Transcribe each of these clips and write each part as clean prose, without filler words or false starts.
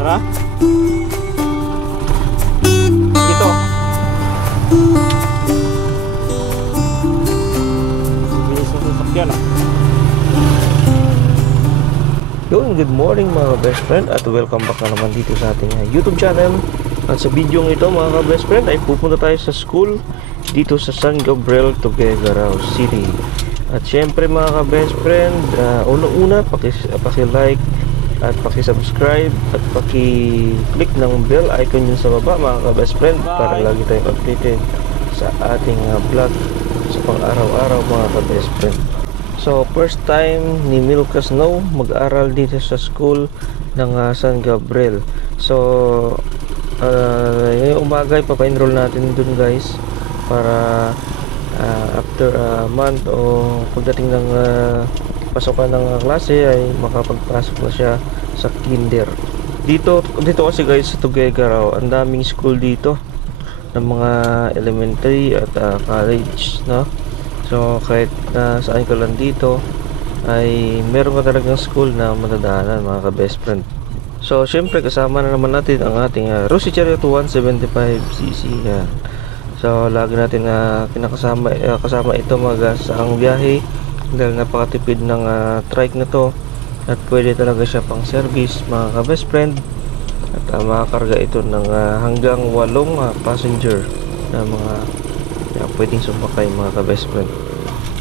Tara. Dito. Bilis na sasakyan ah. Yun, good morning mga best friend at welcome back na naman dito sa ating YouTube channel. At sa video ito mga best friend ay pupunta tayo sa school dito sa San Gabriel, Tuguegarao City. At syempre mga best friend, unang-una paki-like at paki-subscribe at paki-click ng bell icon yun sa baba mga best friend para lagi tayong updated sa ating vlog sa pang-araw-araw mga best friend. So first time ni Milka Snow mag-aral dito sa school ng San Gabriel. So ngayong umaga papa-enroll natin dun guys para after a month o pagdating ng pasukan ng klase ay makapagpasok na siya sa kinder. Dito kasi guys sa Tuguegarao ang daming school dito ng mga elementary at college, no? So kahit saan ka lang dito ay meron ka talagang school na matadaanan mga ka-best friend. So syempre kasama na naman natin ang ating Rosy Chariot 175cc yan. So lagi natin kinakasama kasama ito sa ang biyahe dahil napakatipid ng trike na to at pwede talaga siya pang service mga ka-best friend at makakarga ito ng hanggang 8 passenger na mga pwedeng sumakay mga ka-best friend.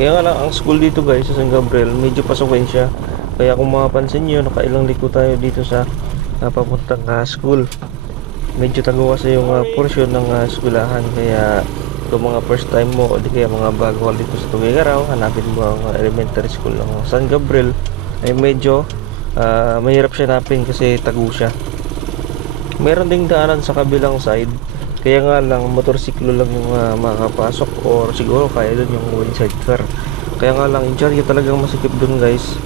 Kaya nga lang ang school dito guys sa San Gabriel medyo pasukin siya, kaya kung mapapansin nyo nakailang liko tayo dito sa papuntang school. Medyo tagawa sa yung portion ng eskwelahan, kaya kung mga first time mo o di kaya mga bago dito sa Tuguegarao, hanapin mo ang elementary school ng San Gabriel ay medyo mahirap siya hanapin kasi tago siya. Meron ding daanan sa kabilang side, kaya nga lang motorsiklo lang yung makapasok or siguro kaya dun yung windside car. Kaya nga lang yung chariot talagang masikip dun guys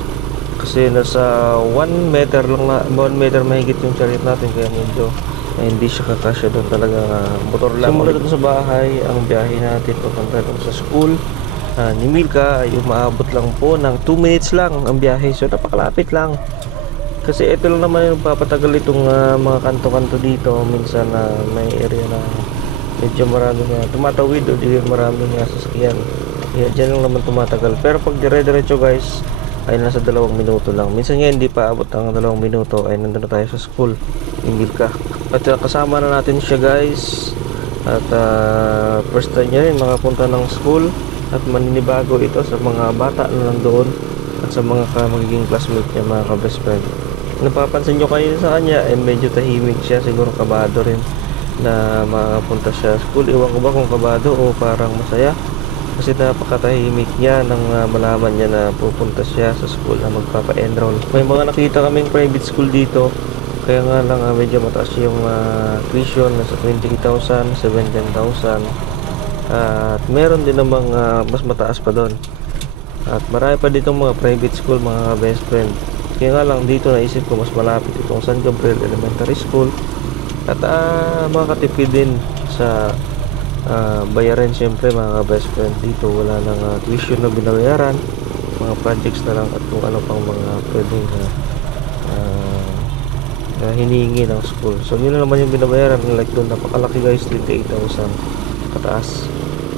kasi nasa 1 meter lang 1 meter mahigit yung chariot natin, kaya medyo hindi siya kakasya doon, talaga motor lang. Simula doon sa bahay ang biyahe natin papunta doon sa school ni Milka ay umaabot lang po ng 2 minutes lang ang biyahe, so napakalapit lang kasi ito lang naman yung papatagal itong mga kanto-kanto dito. Minsan may area na medyo marami na tumatawid o di marami na sasakyan, kaya dyan lang naman tumatagal. Pero pag dire-diretso guys ay nasa 2 minuto lang. Minsan nga hindi pa abot ang 2 minuto ay nandun na tayo sa school ni Milka. At kasama na natin siya guys. At first time niya rin makapunta ng school at maninibago ito sa mga bata na nandoon at sa mga magiging classmate niya mga ka-best friend. Napapansin nyo kanina sa kanya ay medyo tahimik siya, siguro kabado rin na makapunta siya sa school. Iwan ko ba kung kabado o parang masaya kasi napakatahimik niya nang malaman niya na pupunta siya sa school na magpapa-enroll. May mga nakita kaming private school dito, kaya nga lang medyo mataas yung tuition, nasa 20,000, 17,000 at meron din namang mas mataas pa doon. At marami pa dito mga private school mga best friend. Kaya nga lang dito naisip ko mas malapit itong San Gabriel Elementary School at makakatipid din sa bayaran syempre mga best friend. Dito wala nang tuition na binabayaran, mga projects na lang at kung ano pang mga pwedeng hinihingi ng school. So yun na naman yung binabayaran, like doon napakalaki guys, 28,000 pataas.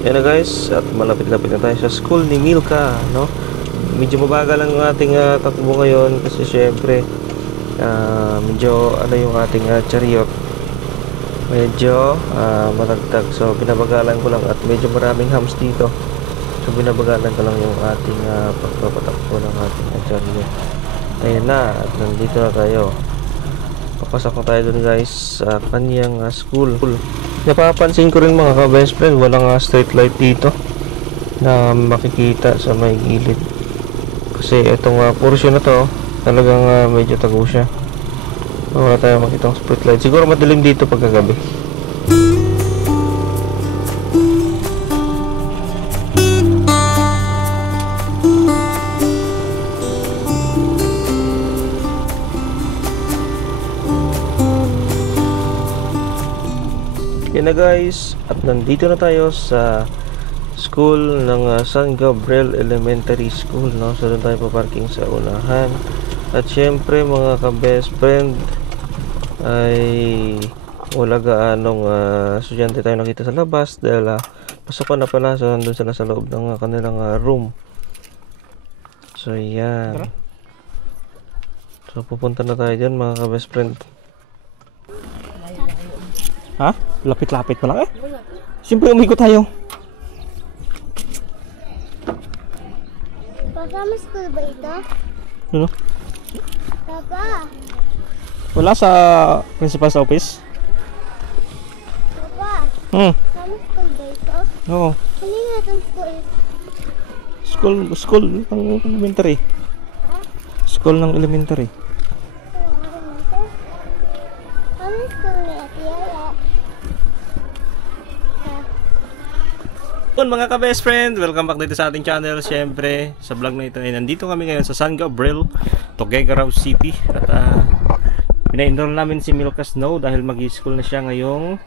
Yan na guys, at malapit-lapit na tayo sa school ni Milka, no? Medyo mabagal lang ang ating takbo ngayon kasi syempre medyo ano yung ating chariot medyo matagtag, so binabagalan ko lang at medyo maraming hams dito, so binabagalan ko lang yung ating pagpapatakbo ng ating chariot. Ayun na, at nandito na tayo, papasok na tayo dun guys sa kanyang school. Napapansin ko rin mga ka-best friend, walang street light dito na makikita sa may gilid kasi itong portion na to talagang medyo tago siya. Wala tayong makitang street light. Siguro madilim dito pagkagabi. Yan na guys, at nandito na tayo sa school ng San Gabriel Elementary School, no? So doon tayo pa-parking sa unahan. At syempre mga ka-best friend, ay wala gaanong estudyante tayo nakita sa labas dahil pasukan na pala, so nandun sila sa loob ng kanilang room. So yan, so pupunta na tayo dyan mga ka-best friend. Ha? Lapit-lapit pa lang eh. Siyempre umikot tayo. Papa, may school ba ito? Ano? Papa, Wala sa principal's office? Papa, Hmm. may school ba ito? Oo. Hindi nga itong school. School ng elementary. School ng elementary. Ano school ni Ate Yaya? Yun mga ka-best friend, welcome back dito sa ating channel. Siyempre, sa vlog na ito ay nandito kami ngayon sa San Gabriel, Tuguegarao City. At pina-enroll namin si Milka Snow dahil mag-i-school na siya ngayong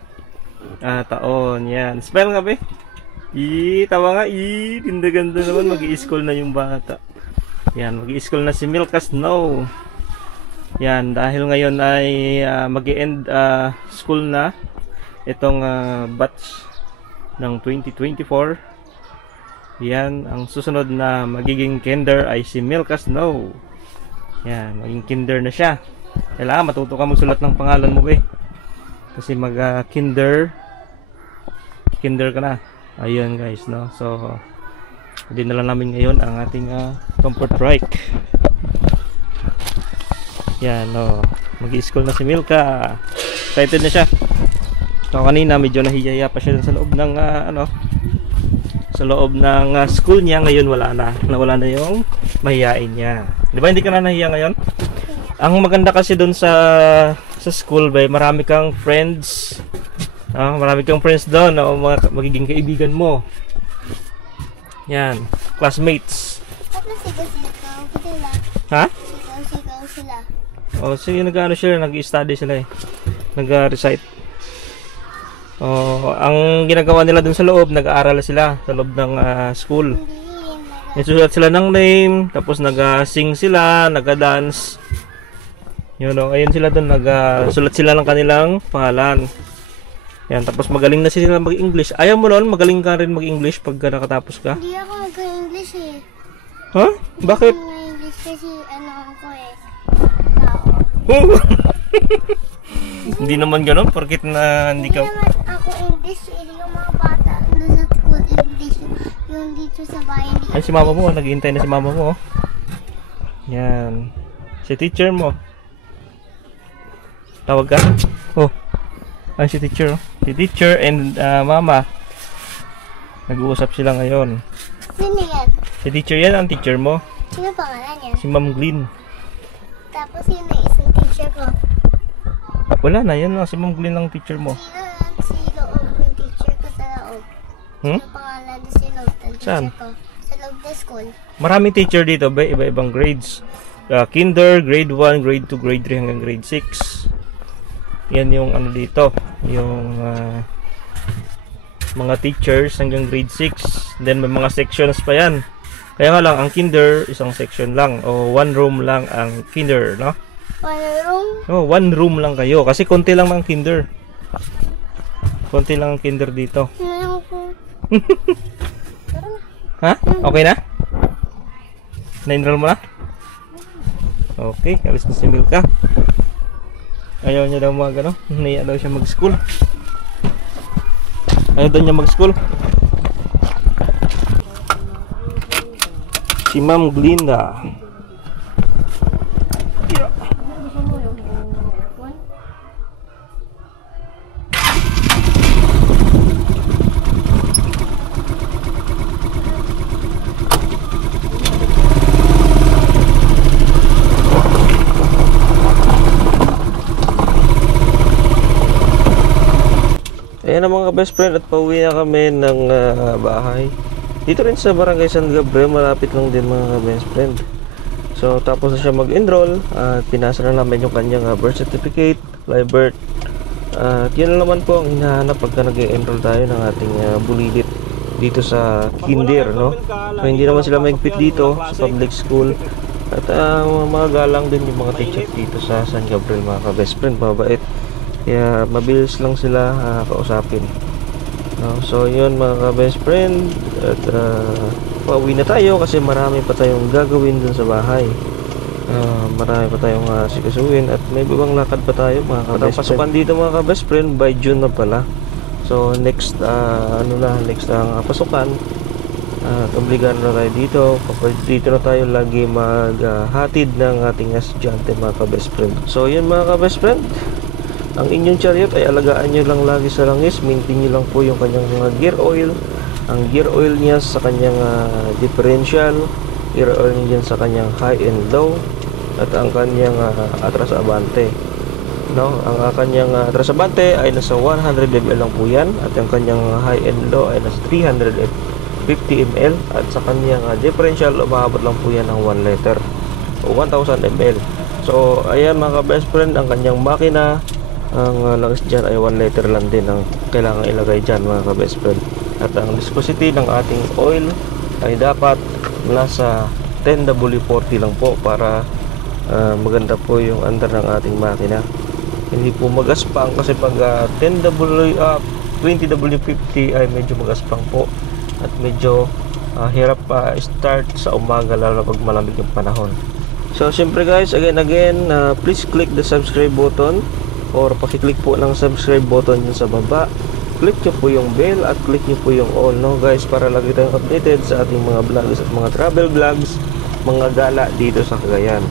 taon. Yan, smile nga be? Tawa nga, tinda-ganda naman, mag-i-school na yung bata. Yan, mag-i-school na si Milka Snow. Yan, dahil ngayon ay mag-i-end school na itong batch ng 2024. Yan, ang susunod na magiging kinder ay si Milka Snow. Yan, maging kinder na siya. Kailangan matuto ka magsulat ng pangalan mo be, kasi mag kinder ka na. Ayun guys, no. So dinala namin ngayon ang ating comfort bike. Yan, no. Mag-i-school na si Milka. Excited na siya. So kanina medyo nahihiya pa siya sa loob ng sa loob ng school niya. Ngayon nawala na yung mahihain niya. Di ba hindi ka na nahiya ngayon? Ang maganda kasi doon sa school ba, marami kang friends. Marami kang friends doon, mga magiging kaibigan mo. Yan, classmates. Tapos sigaw-sigaw sila. Ha? Sigaw-sigaw sila. Oh, sige, nag-study sila eh. Nag-recite. Oh, ang ginagawa nila dun sa loob, nag-aaral sila sa loob ng school. Nagsusulat sila ng name, tapos nag-sing sila, nag-dance. Yun, ayun sila dun, nag-sulat sila ng kanilang pangalan. Yan, tapos magaling na sila mag-English. Ayaw mo noon, magaling ka rin mag-English pag nakatapos ka? Hindi ako mag-English eh. Ha? Bakit? English kasi ako eh. Tao. Hindi naman ganun, porkit na hindi Hindi ka... naman ako English eh. Yung mga bata doon sa school English. Yung dito sa bahay. Ay, si mama mo, naghihintay na si mama mo. Yan. Si teacher mo. Tawag ka? Oh. Ay, si teacher. Si teacher and mama. Nag-uusap sila ngayon. Sino yan? Si teacher yan, ang teacher mo. Sino pangalan niya? Si Ma'am Glenn. Tapos sino yung isang teacher ko? Wala na, yan lang. Si Ma'am Glenn ang teacher mo. Si loob ng teacher ko sa loob. Hmm? Ano pangalan doon si loob ng teacher Saan? ko? Sa loob ng school. Maraming teacher dito, ba? Iba-ibang grades. Kinder, grade 1, grade 2, grade 3 hanggang grade 6. Yan yung ano dito, yung mga teachers hanggang grade 6. Then may mga sections pa yan. Kaya nga lang, ang kinder, isang section lang. O one room lang ang kinder, no? One room? Oh, one room lang kayo. Kasi konti lang ang kinder. Konti lang ang kinder dito. Ano ko? Ha? Okay na? Na-enroll mo na? Okay, alis na si Milka. Ayaw niya daw nahiya daw siya mag-school. Ayaw daw niya mag-school. Si Ma'am Glinda. Ayan na mga best friend, at pauwi na kami ng bahay. Dito rin sa Barangay San Gabriel, malapit lang din mga best friend. So tapos na siya mag-enroll at pinasa na namin yung kanyang birth certificate, live birth. At yun na naman po ang hinahanap pagka nag-enroll tayo ng ating bulilit dito sa kinder, no? So hindi naman sila maigpit dito sa public school. At mga galang din yung mga teacher dito sa San Gabriel mga ka-best friend, mabait. Kaya mabilis lang sila kausapin. No? So yun mga ka-best friend, at pauwi na tayo kasi marami pa tayong gagawin dun sa bahay. Marami pa tayong sikasuin at may ibang lakad pa tayo mga ka-best friend. Pasukan dito mga ka-best friend by June na pala. So next next ang pasukan, obligan na tayo dito. Dito na tayo lagi maghatid ng ating estudyante mga ka-best friend. So yun mga ka-best friend, ang inyong chariot ay alagaan nyo lang lagi sa langis. Maintain nyo lang po yung kanyang mga gear oil. Ang gear oil niya sa kanyang differential, gear oil niya sa kanyang high and low, at ang kanyang atras abante. No, ang kanyang atras abante ay nasa 100 ml lang po yan, at ang kanyang high and low ay nasa 350 ml, at sa kanyang differential umabot lang po yan ng 1 liter o 1000 ml. So ayan mga ka-best friend, ang kanyang makina, ang langis dyan ay 1 liter lang din ang kailangan ilagay dyan mga ka-best friend. At ang viscosity ng ating oil ay dapat nasa 10W40 lang po para maganda po yung under ng ating makina. Hindi po magaspang kasi pag 20W50 ay medyo magaspang po at medyo hirap start sa umaga, lalo pag malamig yung panahon. So syempre guys, again please click the subscribe button, or pakiclick po ng subscribe button dun sa baba. Click nyo po yung bell at click nyo po yung all, no guys, para lagi tayong updated sa ating mga vlogs at mga travel vlogs, mga gala dito sa Cagayan.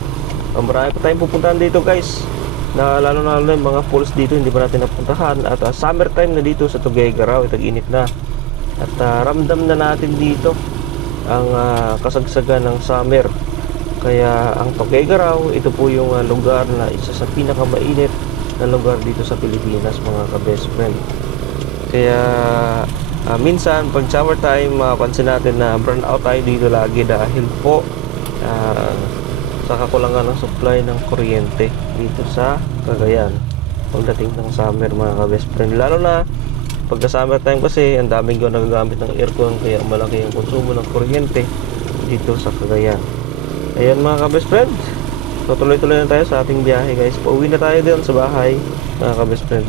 Marami pa tayong pupuntahan dito guys, na lalo yung mga falls dito hindi pa natin napuntahan. At summertime na dito sa Tuguegarao, tag-init na, at ramdam na natin dito ang kasagsagan ng summer. Kaya ang Tuguegarao, ito po yung lugar na isa sa pinakamainit na lugar dito sa Pilipinas mga ka-best friend. Kaya minsan pag summer time, mapansin natin na burn out tayo dito lagi dahil po sa kakulangan ng supply ng kuryente dito sa Cagayan pagdating ng summer mga ka-best friend. Lalo na pagka summer time kasi ang daming nagagamit ng aircon, kaya malaki ang konsumo ng kuryente dito sa Cagayan. Ayan mga ka-best friend, so tuloy-tuloy na tayo sa ating biyahe guys. Pauwi na tayo din sa bahay mga ka-best friend.